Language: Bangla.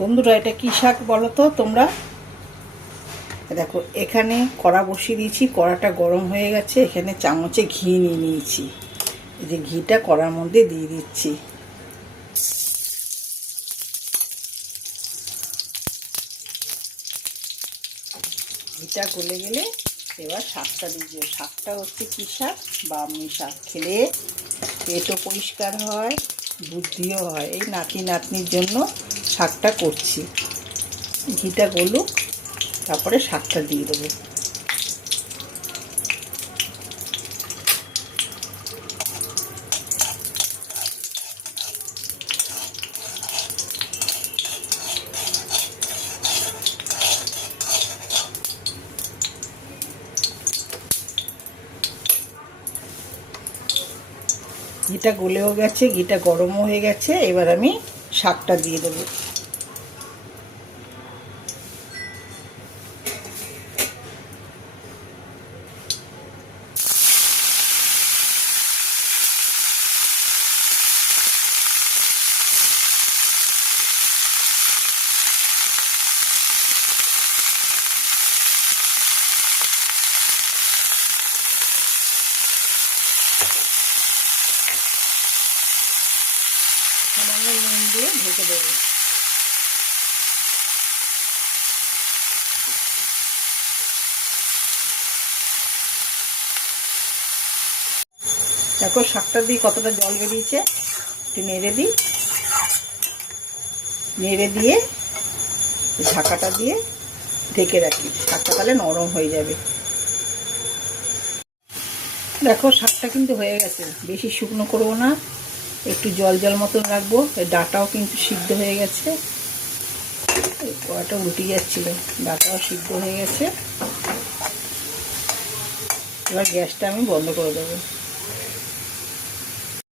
বন্ধুরা, এটা কি শাক বলো তো তোমরা? দেখো, এখানে কড়া বসিয়ে দিয়েছি, কড়াটা গরম হয়ে গেছে। এখানে চামচে ঘি নিয়ে নিয়েছি। এই যে ঘিটা কড়ার মধ্যে দিয়ে দিচ্ছি। ঘিটা গলে গেলে এবার শাকটা দিয়ে। শাকটা হচ্ছে কি শাক? ব্রাহ্মী শাক। খেলে পেটও পরিষ্কার হয়, বুদ্ধিও হয়। এই নাতি নাতনির জন্য শাকটা করছি। ঘিটা গলুক, তারপরে শাকটা দিয়ে দেবো। ঘিটা গলেও গেছে, ঘিটা গরমও হয়ে গেছে। এবার আমি শাকটা দিয়ে দেবো। সামান্য নুন দিয়ে ঢেকে দেবো। দেখো শাকটা দিয়ে কতটা জল বেরিয়েছে। একটু নেড়ে দিই। নেড়ে দিয়ে ঢাকাটা দিয়ে ঢেকে রাখি। শাকটা তাহলে নরম হয়ে যাবে। দেখো শাকটা কিন্তু হয়ে গেছে। বেশি শুকনো করবো না, একটু জল জল মতন রাখবো। এই ডাঁটাও কিন্তু সিদ্ধ হয়ে গেছে। কড়াটা উল্টে যাচ্ছিল, ডাঁটাও সিদ্ধ হয়ে গেছে। এবার গ্যাসটা আমি বন্ধ করে দেবো।